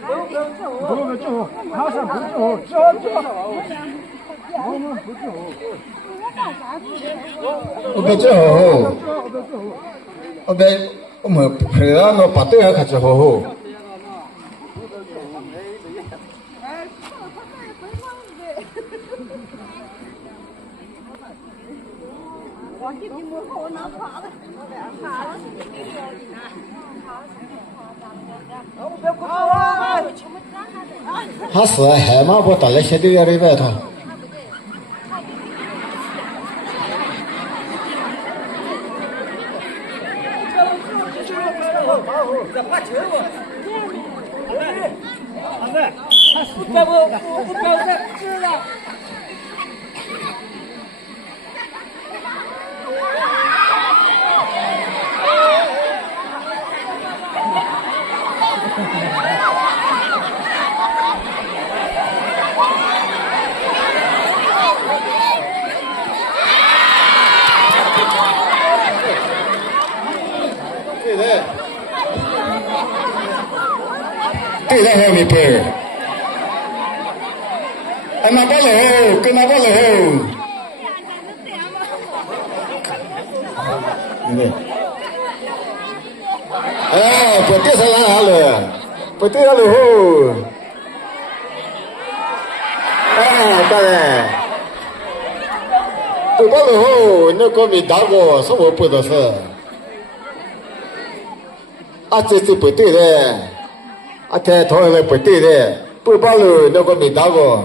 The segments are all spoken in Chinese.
不用救，马上不救，救！我们不救。我不救，我们陪他那把队还开始好好。他是海马不打那些队员的外头。对的，后面拍。哎，拿过来，跟拿过来。哎，不对上哪了？不对了喽。哎，当然。不过喽，那个没打过，是我不的事。啊，这不对的。啊，这同样的不对的，不报了那个没打过。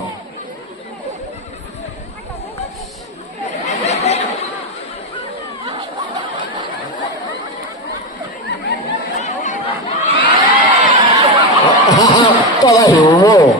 到了有哦。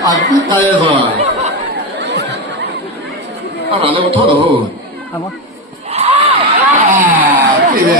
啊，大爷说，啊，哪那个套的后？什么？啊，对的。